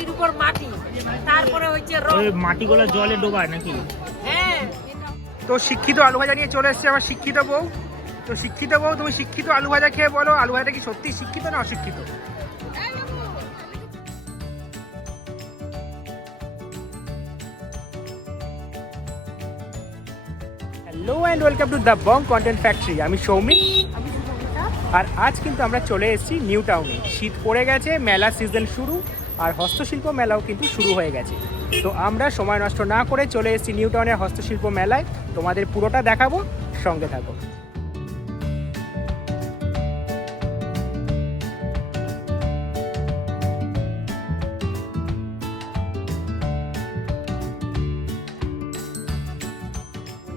মাটির উপর মাটি, তারপরে হচ্ছে ওই মাটিগুলো জলে ডোবায় নাকি? হ্যাঁ। তো শিক্ষিত আলু ভাজা নিয়ে চলে এসেছে আমার শিক্ষিত বউ। তো শিক্ষিত বউ, তুমি শিক্ষিত আলু ভাজা খেয়ে বলো আলু ভাজাটা কি সত্যি শিক্ষিত না অশিক্ষিত? Hello and welcome to the Bong content factory. আমি সৌমিক, আর আজ কিন্তু আমরা চলে এসেছি নিউ টাউনে। শীত পড়ে গেছে, মেলা সিজন শুরু, আর হস্তশিল্প মেলাও কিন্তু শুরু হয়ে গেছে। তো আমরা সময় নষ্ট না করে চলে এসেছি নিউ টাউনের হস্তশিল্প মেলায়। তোমাদের পুরোটা দেখাবো, সঙ্গে থাকো।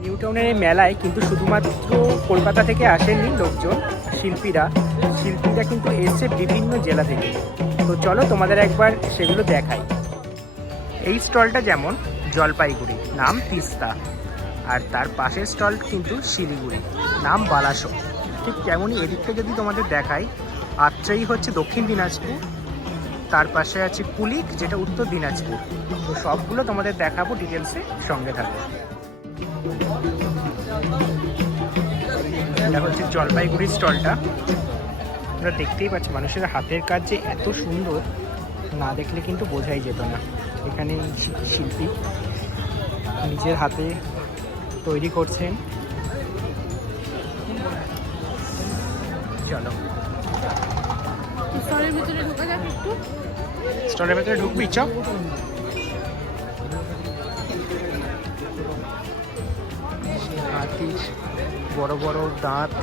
নিউ টাউনের এই মেলায় কিন্তু শুধুমাত্র কলকাতা থেকে আসেননি লোকজন, শিল্পীরা কিন্তু এসছে বিভিন্ন জেলা থেকে। তো চলো তোমাদের একবার সেগুলো দেখাই। এই স্টলটা যেমন জলপাইগুড়ি, নাম তিস্তা, আর তার পাশের স্টল কিন্তু শিলিগুড়ি, নাম বালাসো। ঠিক তেমনই এদিকটা যদি তোমাদের দেখাই, আত্রাই হচ্ছে দক্ষিণ দিনাজপুর, তার পাশে আছে কুলিক যেটা উত্তর দিনাজপুর। তো সবগুলো তোমাদের দেখাবো ডিটেলসে, সঙ্গে থাকো। এটা হচ্ছে জলপাইগুড়ির স্টলটা। তোমরা দেখতেই পাচ্ছ মানুষের হাতের কাজ যে এত সুন্দর, না দেখলে কিন্তু বোঝাই যেত না। এখানে শিল্পী নিজের হাতে তৈরি করছেন। চলো স্টলের ভিতরে ঢুকে যাক একটু। স্টলের ভেতরে ঢুকবি, চ। হাতির বড় বড় দাঁত,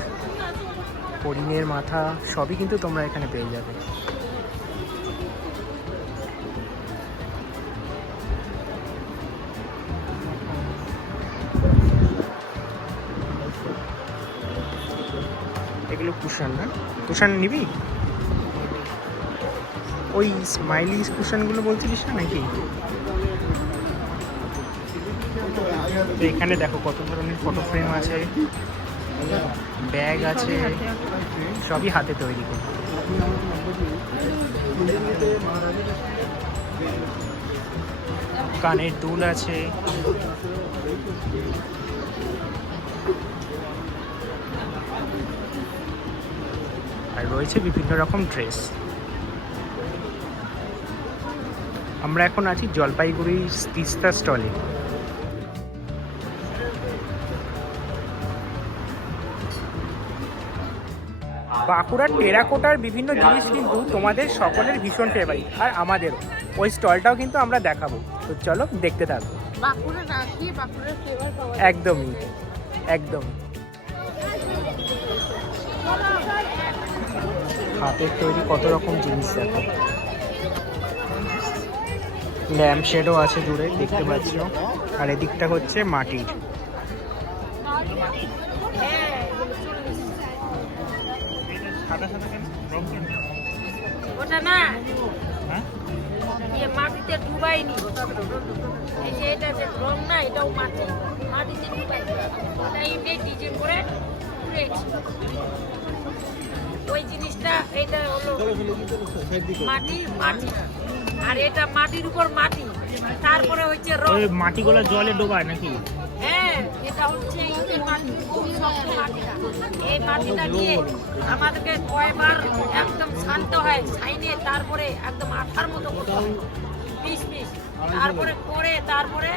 হরিণের মাথা, সবই কিন্তু তোমরা এখানে পেয়ে যাবে। এগুলো কুশন না? কুশন নিবি? ওই স্মাইলি কুশনগুলো বলছিলিস না নাকি? তো এখানে দেখো কত ধরনের ফটো ফ্রেম আছে, ব্যাগ আছে, সবই হাতে তৈরি করে। কানের দুল আছে, আর রয়েছে বিভিন্ন রকম ড্রেস। আমরা এখন আছি জলপাইগুড়ির তিস্তা স্টলে। বাঁকুড়ার টেরাকোটার বিভিন্ন জিনিস কিন্তু তোমাদের সকলের ভীষণ ফেভারিট, আর আমাদেরও। ওই স্টলটাও কিন্তু আমরা দেখাবো। তো চলো দেখতে থাকো। বাঁকুড়া না খেয়ে বাঁকুড়ার ফ্লেভার পাওয়া যায়। একদমই একদম। হাতের তৈরি কত রকম জিনিস দেখো। ল্যাম্প শেডও আছে দূরে, দেখতে পাচ্ছ। আর এদিকটা হচ্ছে মাটির। ওটা না, মাটিতে ডুবাইনি। এই যে এটা যে রং না, এটাও মাটি, মাটিতে ডুবাই, ওটা ইন্ডে ডিজাইন করে উড়েছি। ওই জিনিসটা এটা হলো মাটি, আর এটা মাটির উপর মাটি, তারপরে হচ্ছে রং। ওই মাটিগুলো জলে ডোবায় নাকি? হ্যাঁ, এটা হচ্ছে এই মাটি, খুব শক্ত মাটিটা। এই মাটিটা নিয়ে আমাদেরকে কয়বার একদম শান্ত হয় ছাইনে, তারপরে একদম আঠার মতো করতে হয়, পিস পিস, তারপরে তারপরে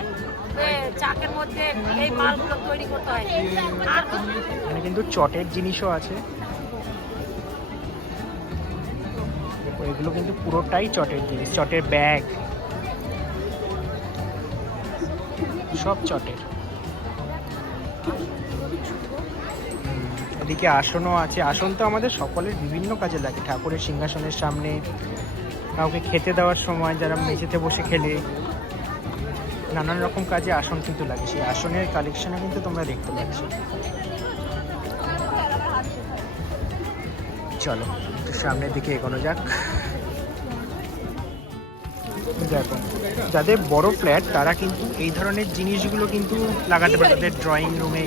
চাকের মধ্যে এই মালগুলো তৈরি করতে হয়। আর এখানে কিন্তু চটের জিনিসও আছে। এগুলো কিন্তু পুরোটাই চটের জিনিস, চটের ব্যাগ, সব চটের। এদিকে আসনও আছে। আসন তো আমাদের সকলের বিভিন্ন কাজে লাগে। ঠাকুরের সিংহাসনের সামনে, কাউকে খেতে দেওয়ার সময়, যারা মেঝেতে বসে খেলে, নানান রকম কাজে আসন কিন্তু লাগে। সেই আসনের কালেকশনও কিন্তু তোমরা দেখতে পাচ্ছ। চলো একটু সামনের দিকে এগোনো যাক। দেখো, যাদের বড় ফ্ল্যাট তারা কিন্তু এই ধরনের জিনিসগুলো কিন্তু লাগাতে পারে তাদের ড্রয়িং রুমে।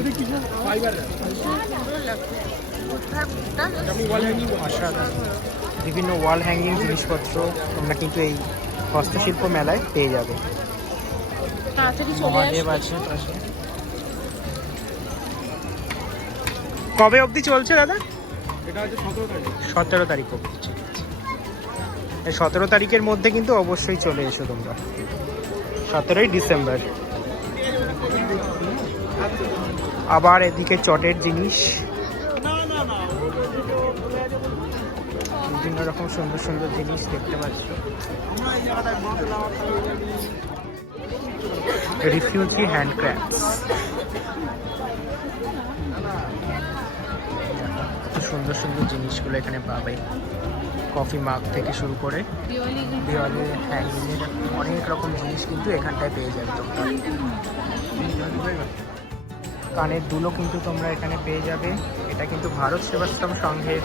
বিভিন্ন ওয়াল হ্যাঙ্গিং জিনিসপত্র তোমরা কিন্তু এই হস্তশিল্প মেলায় পেয়ে যাবে। তাড়াতাড়ি চলে মহাদেব আছে পাশে। কবে অবধি চলছে দাদা? এটা হচ্ছে 17 তারিখ। 17 তারিখ অবধি। ঠিক আছে, এই 17 তারিখের মধ্যে কিন্তু অবশ্যই চলে এসো তোমরা। 17ই ডিসেম্বর। আবার এদিকে চটের জিনিস, বিভিন্ন রকম সুন্দর সুন্দর জিনিস দেখতে পাচ্ছ। রিফিউজি হ্যান্ডক্রাফটস, সুন্দর সুন্দর জিনিসগুলো এখানে পাবে। কফি মাগ থেকে শুরু করে দেওয়ালে হ্যাঙ্গিংয়ের অনেক রকম জিনিস কিন্তু এখানটায় পেয়ে যাবে তোমরা। কানের দুলও কিন্তু তোমরা এখানে পেয়ে যাবে। এটা কিন্তু ভারত সেবাশ্রম সংঘের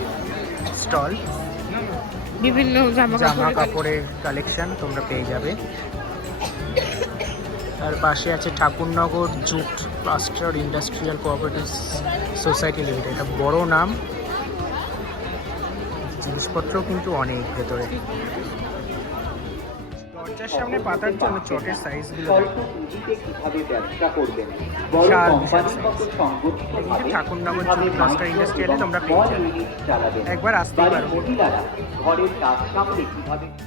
স্টল। বিভিন্ন জামা কাপড়ের কালেকশন তোমরা পেয়ে যাবে। তার পাশে আছে Thakurnagar jute plaster industrial cooperative society limited. এটা বড় নাম, জিনিসপত্রও কিন্তু অনেক ভেতরে। দরজার সামনে পাতার জন্য চটের সাইজগুলো বিশাল বিশাল সাইজ। ঠাকুরনগর জুট প্লাস্টার ইন্ডাস্ট্রিয়ালে তোমরা পেয়ে যাবে, একবার আসতেই পারো।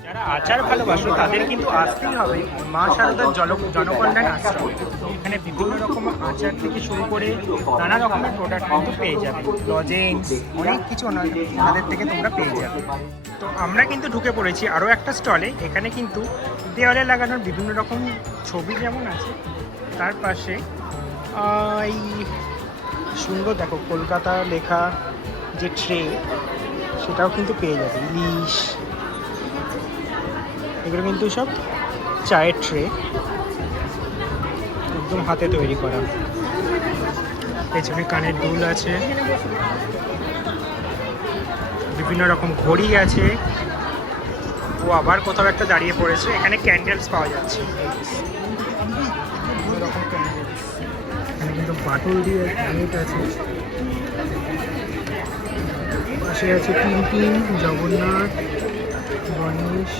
যারা আচার ভালোবাসো তাদের কিন্তু আসতেই হবে মা শারদার জনকল্যাণ আশ্রম। এখানে বিভিন্ন রকম আচার থেকে শুরু করে নানা রকমের প্রোডাক্ট কিন্তু পেয়ে যাবে। লজেন্স অনেক কিছু ওনাদের থেকে তোমরা পেয়ে যাবে। তো আমরা কিন্তু ঢুকে পড়েছি আরও একটা স্টলে। এখানে কিন্তু দেওয়ালে লাগানোর বিভিন্ন রকম ছবি যেমন আছে, তার পাশে এই সুন্দর দেখো কলকাতা লেখা যে ট্রে, সেটাও কিন্তু পেয়ে যাবে। ইলিশ, এগুলো কিন্তু সব চায়ের ট্রে, একদম হাতে তৈরি করা। পেছনে কানের দুল আছে, বিভিন্ন রকম ঘড়ি আছে। ও আবার কোথাও একটা দাঁড়িয়ে পড়েছে। এখানে ক্যান্ডেলস পাওয়া যাচ্ছে, বিভিন্ন রকম ক্যান্ডেলস। এখানে কিন্তু বাটুল দিয়ে লাইট আছে। পাশে আছে টিনটিন, জগন্নাথ, গণেশ,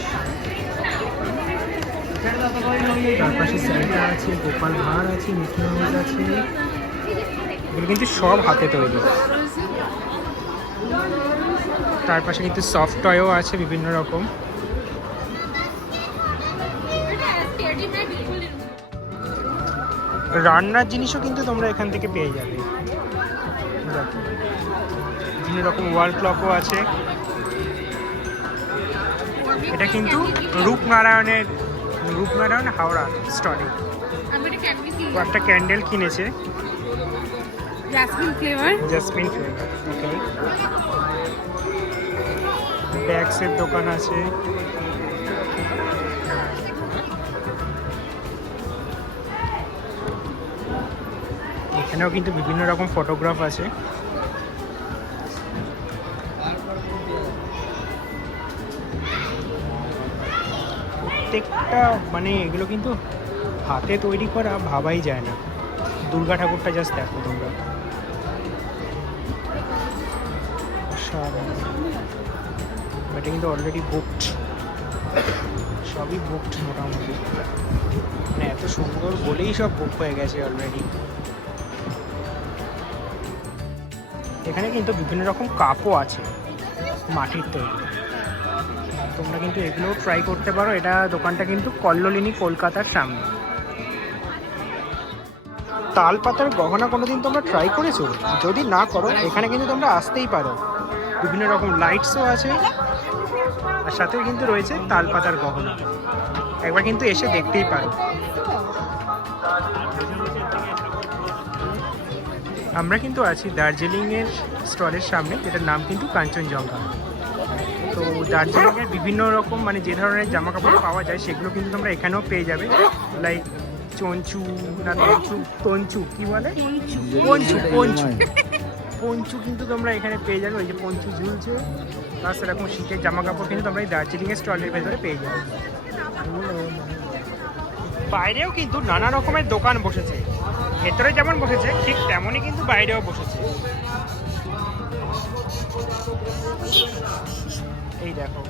তার পাশে স্যান্টা আছে, গোপাল ভাঁড় আছে, মিকি মাউস আছে। এগুলো কিন্তু সব হাতে তৈরি। তার পাশে কিন্তু সফট টয়ও আছে বিভিন্ন রকম। রান্নার জিনিসও কিন্তু তোমরা এখান থেকে পেয়ে যাবে। বিভিন্ন রকম ওয়াল ক্লকও আছে। এটা কিন্তু রূপনারায়ণ হাওড়া স্টলে। ও একটা ক্যান্ডেল কিনেছে, জাসমিন ফ্লেভার। ওকে, ব্যাগসের দোকান আছে। এখানেও কিন্তু বিভিন্ন রকম ফটোগ্রাফ আছে। প্রত্যেকটা মানে এগুলো কিন্তু হাতে তৈরি করা, ভাবাই যায় না। দুর্গা ঠাকুরটা জাস্ট দেখো তোমরা, এটা কিন্তু অলরেডি বুকড, সবই বুকড মোটামুটি। মানে এত সুন্দর বলেই সব বুক হয়ে গেছে অলরেডি। এখানে কিন্তু বিভিন্ন রকম কাপও আছে মাটির তৈরি, তোমরা কিন্তু এগুলোও ট্রাই করতে পারো। এটা দোকানটা কিন্তু কল্লোলিনী, কলকাতার সামনে। তাল পাতার গহনা কোনোদিন তোমরা ট্রাই করেছো? যদি না করো, এখানে কিন্তু তোমরা আসতেই পারো। বিভিন্ন রকম লাইটসও আছে, আর সাথে কিন্তু রয়েছে তাল পাতার গহনা। একবার কিন্তু এসে দেখতেই পারো। আমরা কিন্তু আছি দার্জিলিংয়ের স্টলের সামনে, যেটার নাম কিন্তু কাঞ্চনজঙ্ঘা। তো দার্জিলিংয়ের বিভিন্ন রকম মানে যে ধরনের জামা কাপড় পাওয়া যায়, সেগুলো কিন্তু তোমরা এখানেও পেয়ে যাবে। লাইক চঞ্চু না তঞ্চু কি বলে, পঞ্চু পঞ্চু পঞ্চু কিন্তু তোমরা এখানে পেয়ে যাবে। ওই যে পঞ্চু ঝুলছে, প্লাস এরকম শীতের জামা কাপড় কিন্তু তোমরা এই দার্জিলিংয়ের স্টলের ভেতরে পেয়ে যাবে। বাইরেও কিন্তু নানা রকমের দোকান বসেছে, ভেতরে যেমন বসেছে ঠিক তেমনই কিন্তু বাইরেও বসেছে। এই দেখো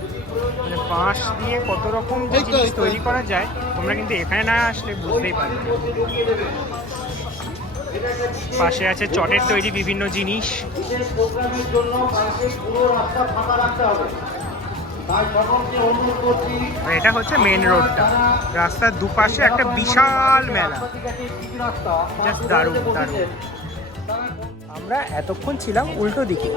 মানে বাঁশ দিয়ে কত রকম যে জিনিস তৈরি করা যায় তোমরা কিন্তু এখানে না আসলে বুঝতেই পারবে না। পাশে আছে চটের তৈরি বিভিন্ন জিনিস। এটা হচ্ছে মেন রোডটা, রাস্তার দুপাশে একটা বিশাল মেলা, জাস্ট দারুণ দারুণ। আমরা এতক্ষণ ছিলাম উল্টো দিকে,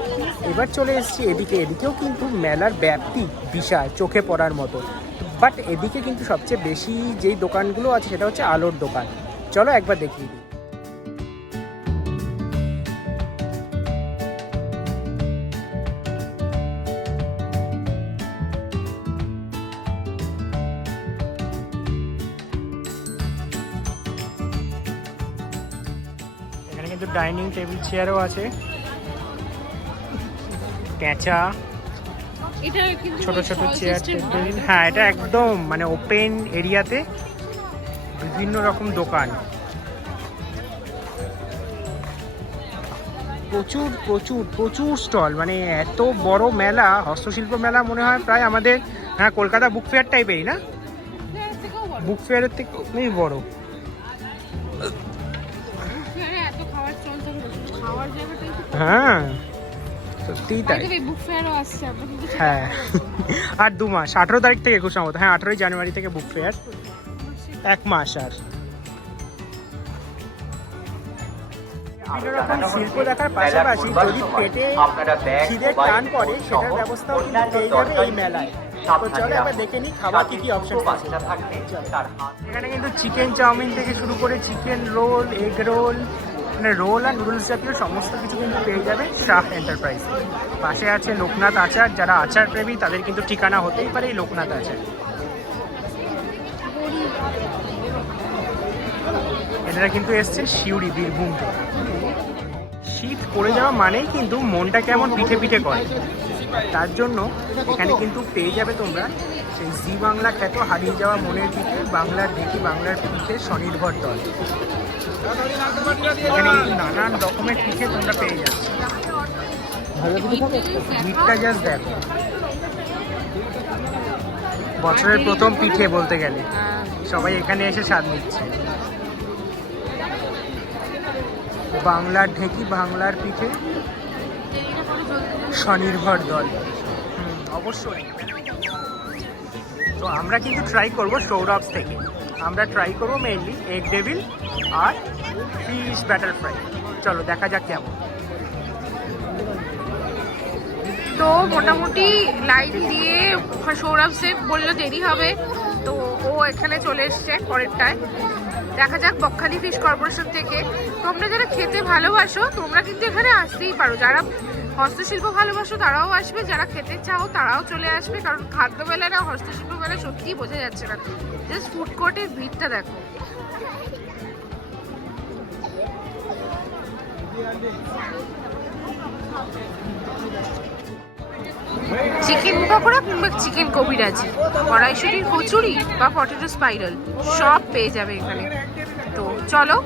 এবার চলে এসেছি এদিকে। এদিকেও কিন্তু মেলার ব্যাপ্তি বিশাল, চোখে পড়ার মতো। বাট এদিকে কিন্তু সবচেয়ে বেশি যেই দোকানগুলো আছে সেটা হচ্ছে আলোর দোকান। চলো একবার দেখিয়ে দিই। এখানে কিন্তু ডাইনিং টেবিল চেয়ারও আছে, ক্যাঁচা, ছোট ছোট চেয়ার টেবিল। হ্যাঁ, এটা একদম মানে ওপেন এরিয়াতে বিভিন্ন রকম দোকান, প্রচুর প্রচুর প্রচুর স্টল। মানে এত বড় মেলা, হস্তশিল্প মেলা মনে হয় প্রায় আমাদের, হ্যাঁ, কলকাতা বুক ফেয়ার টাইপেরই না? বুক ফেয়ারের থেকে অনেক বড়। হ্যাঁ সত্যিই তাই। হ্যাঁ, আর 2 মাস, 18 তারিখ থেকে খুব সম্ভবত। হ্যাঁ, 18 জানুয়ারি থেকে বুক ফেয়ার, 1 মাস। আর বিভিন্ন রকম শিল্প দেখার পাশাপাশি যদি পেটে খিদের টান পড়ে সেটার ব্যবস্থাও কিন্তু পেয়ে যাবে এই মেলায়। তো চলো এবার দেখে নিই খাবার কি কি অপশন আছে। এখানে কিন্তু চিকেন চাউমিন থেকে শুরু করে চিকেন রোল, এগ রোল, মানে রোল আর নুডলস জাতীয় সমস্ত কিছু কিন্তু পেয়ে যাবে শাহ এন্টারপ্রাইজ। পাশে আছে লোকনাথ আচার, যারা আচার প্রেমী তাদের কিন্তু ঠিকানা হতেই পারে এই লোকনাথ আচার। এনারা কিন্তু এসছে শিউরি, বীরভূম থেকে। শীত পড়ে যাওয়া মানেই কিন্তু মনটা কেমন পিঠে পিঠে করে, তার জন্য এখানে কিন্তু পেয়ে যাবে তোমরা সেই জি বাংলা খ্যাত হারিয়ে যাওয়া মনের পিঠে, বাংলার ঢেকি, বাংলার পিঠে স্বনির্ভর দল। এখানে কিন্তু নানান রকমের পিঠে তোমরা পেয়ে যাচ্ছ। ভিড়টা জাস্ট দেখো, বছরের প্রথম পিঠে বলতে গেলে সবাই এখানে এসে স্বাদ নিচ্ছে। বাংলার ঢেকি, বাংলার পিঠে, স্বনির্ভর দল। অবশ্যই। তো আমরা কিন্তু ট্রাই করব সৌরভস থেকে। আমরা ট্রাই করব মেইনলি এগ ডেভিল আর ফিশ ব্যাটার ফ্রাই। চলো দেখা যাক কেমন। তো মোটামুটি লাইন দিয়ে সৌরভসে বললো দেরি হবে, তো ও এখানে চলে এসছে পরেরটায়। দেখা যাক বকখালি ফিশ কর্পোরেশন থেকে। তোমরা যারা খেতে ভালোবাসো তোমরা কিন্তু এখানে আসতেই পারো, যারা হস্তশিল্প ভালোবাসো তারাও আসবে, যারা খেতে চাও তারাও চলে আসবে। কারণ খাদ্য মেলা না হস্তশিল্প মেলা সত্যিই বোঝা যাচ্ছে না, জাস্ট ফুড কোর্টের ভিড়টা দেখো। চিকেন পকোড়া কিংবা চিকেন কবিরাজি, কড়াইশুটির কচুরি বা পটেটো স্পাইরাল সব পেয়ে যাবে এখানে। তো চলো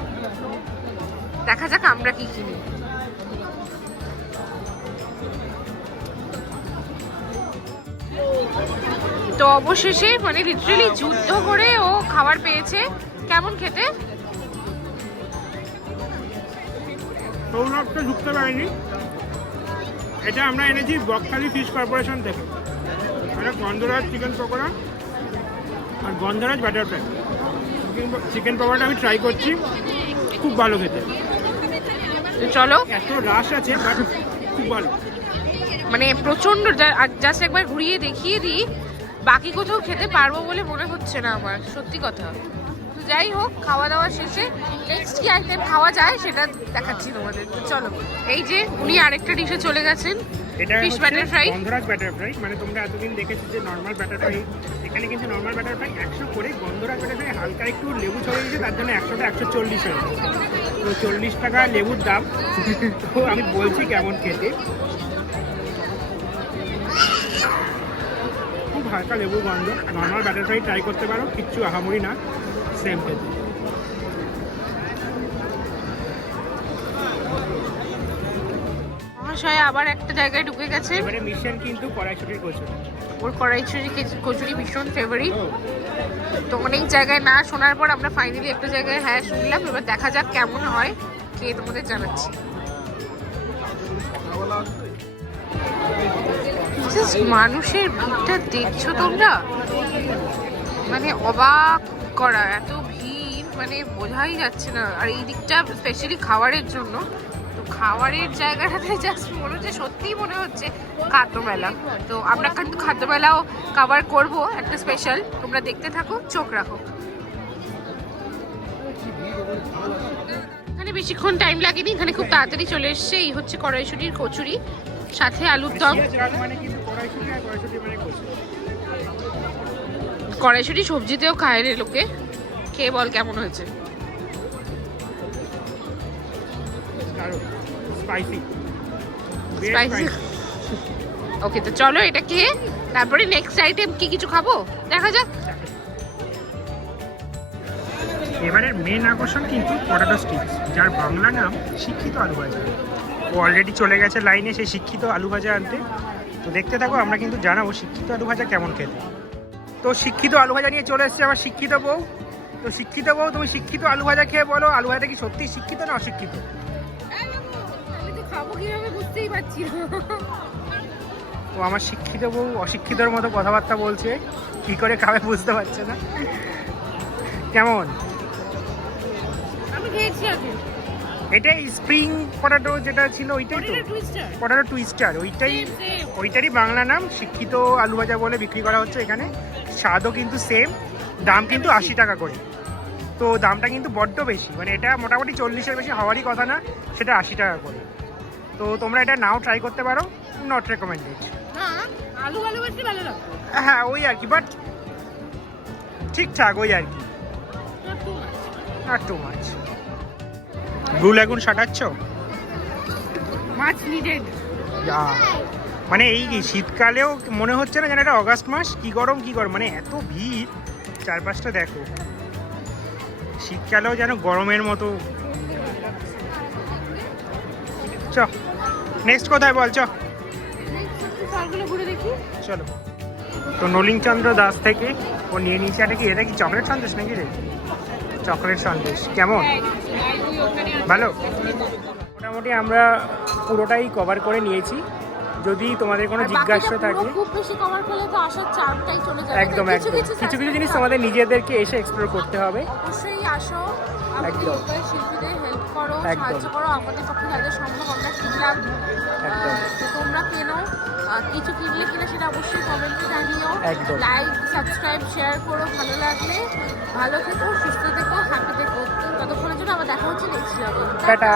দেখা যাক আমরা কি কিনি। তো অবশেষে মানে লিটারালি যুদ্ধ করে ও খাবার পেয়েছে। কেমন খেতে? সৌরভটা ঢুকতে পারেনি, এটা আমরা এনেছি বকখালি ফিশ কর্পোরেশন থেকে। এটা গন্ধরাজ চিকেন পকোড়া আর গন্ধরাজ বাটার ফ্রাই। চিকেন পকোড়াটা আমি ট্রাই করছি, খুব ভালো খেতে। চলো, এত রাশ আছে বাট খুব ভালো, মানে প্রচন্ড। জাস্ট একবার ঘুরিয়ে দেখিয়ে দিই, বাকি কোথাও খেতে পারবো বলে মনে হচ্ছে না আমার, সত্যি কথা। তো যাই হোক, খাওয়া দাওয়া শেষে নেক্সট কি আইটেম খাওয়া যায় সেটা দেখাচ্ছি তোমাদের। তো চলো, এই যে উনি আরেকটা ডিশে চলে গেছেন, এটা ফিশ ব্যাটার ফ্রাই। গন্ধরাজ ব্যাটার ফ্রাই, মানে তোমরা এতদিন দেখেছো যে নর্মাল ব্যাটার ফ্রাই, এখানে কিন্তু নর্মাল ব্যাটার ফ্রাই 100 করে, গন্ধরাজ ব্যাটার ফ্রাই হালকা একটু লেবু ছড়িয়ে দিয়েছে, তার জন্য 100টা 140 হয়েছে। তো 40 টাকা লেবুর দাম। তো আমি বলছি কেমন খেতে, খুব হালকা লেবুর গন্ধ। নর্মাল ব্যাটার ফ্রাই ট্রাই করতে পারো, কিচ্ছু আহামরি না, সেম খেতে। মহাশয় আবার একটা জায়গায় ঢুকে গেছে। এবারে মিশন কিন্তু কড়াইশুটির কচুরি। ওর কড়াইশুটি কচুরি ভীষণ ফেভারিট। তো অনেক জায়গায় না শোনার পর আমরা ফাইনালি একটা জায়গায় হ্যাঁ শুনলাম। এবার দেখা যাক কেমন হয়, খেয়ে তোমাদের জানাচ্ছি। জাস্ট মানুষের ভিড়টা দেখছো তোমরা, মানে অবাক করা, এত ভিড় মানে বোঝাই যাচ্ছে না। আর এই দিকটা স্পেশালি খাবারের জন্য, তো খাবারের জায়গাটাতে জাস্ট মনে হচ্ছে, সত্যিই মনে হচ্ছে খাদ্যমেলা। তো আমরা কিন্তু খাদ্যমেলাও কভার করব একটা স্পেশাল, তোমরা দেখতে থাকো, চোখ রাখো। এখানে বেশিক্ষণ টাইম লাগেনি, এখানে খুব তাড়াতাড়ি চলে এসছে। এই হচ্ছে কড়াইশুটির কচুরি, সাথে আলুর দম। মানে কিন্তু কড়াইশুটি আর কড়াইশুটি মানে কচুরি। কড়াইশুটি সবজিতেও খায় রে লোকে, খেয়ে বল কেমন হয়েছে। Spicy spicy. ওকে, তো চলো এটা খেয়ে তারপরে নেক্সট আইটেম কি কিছু খাবো দেখা যাক। এবারের মেন আকর্ষণ কিন্তু পটাটো স্টিক্স, যার বাংলা নাম শিক্ষিত আলু ভাজা। ও অলরেডি চলে গেছে লাইনে সেই শিক্ষিত আলু ভাজা আনতে। তো দেখতে থাকো, আমরা কিন্তু জানাবো শিক্ষিত আলু ভাজা কেমন খেতে। তো শিক্ষিত আলু ভাজা নিয়ে চলে এসেছে আমার শিক্ষিত বউ। তো শিক্ষিত বউ, তুমি শিক্ষিত আলু ভাজা খেয়ে বলো, আলু ভাজাটা কি সত্যি শিক্ষিত না অশিক্ষিত? আমি তো খাবো কিভাবে বুঝতেই পারছি না। তো আমার শিক্ষিত বউ অশিক্ষিতর মতো কথাবার্তা বলছে, কি করে খাবে বুঝতে পারছে না। কেমন? আমি খেয়েছি আগে। এটাই স্প্রিং পটাটো যেটা ছিল ওইটাই তো, পটাটো টুইস্টার, ওইটারই বাংলা নাম শিক্ষিত আলু ভাজা বলে বিক্রি করা হচ্ছে এখানে। স্বাদও কিন্তু সেম, দাম কিন্তু 80 টাকা করে। তো দামটা কিন্তু বড্ড বেশি, মানে এটা মোটামুটি 40-এর বেশি হওয়ারই কথা না, সেটা 80 টাকা করে। তো তোমরা এটা নাও ট্রাই করতে পারো, নট রেকমেন্ডেড। আলু বেশি ভালো লাগে। হ্যাঁ ওই আর কি, বাট ঠিকঠাক ওই আর কি, not too much. Blue lagoon সাটাচ্ছ? Much needed. মানে এই শীতকালেও মনে হচ্ছে না যেন এটা অগাস্ট মাস, কি গরম কি গরম, মানে এত ভিড় চারপাশটা দেখো। শীতকালেও যেন গরমের মতো। চ নেক্সট কোথায় বল, চ ঘুরে দেখি চলো। তো নলিনচন্দ্র দাস থেকে ও নিয়ে নিয়েছে, এটা কি চকলেট সন্দেশ নাকি রে? চকলেট সন্দেশ কেমন? ভালো। মোটামুটি আমরা পুরোটাই কভার করে নিয়েছি। যদি তোমাদের কোনো জিজ্ঞাসা থাকে, খুব বেশি কভার করলে তো আসার চার্মটাই চলে যাবে। একদম একদম কিছু কিছু জিনিস তোমাদের নিজেদেরকে এসে এক্সপ্লোর করতে হবে। অবশ্যই আসো, আমাদের একদম। লোকাল শিল্পীদের হেল্প করো, একদম। সাহায্য করো, আমাদের পক্ষে যাদের সম্ভব আমরা শিখলাম। একদম। তো তোমরা কেনো, কিছু কিনলে কিনা সেটা অবশ্যই কমেন্টে জানিও। একদম। লাইক, সাবস্ক্রাইব, শেয়ার করো। ভালো লাগলে ভালো থেকো, সুস্থ থেকো, হ্যাপি থেকো। ততক্ষণের জন্য আবার দেখা হচ্ছে নেক্সট ভিডিওতে। টাটা।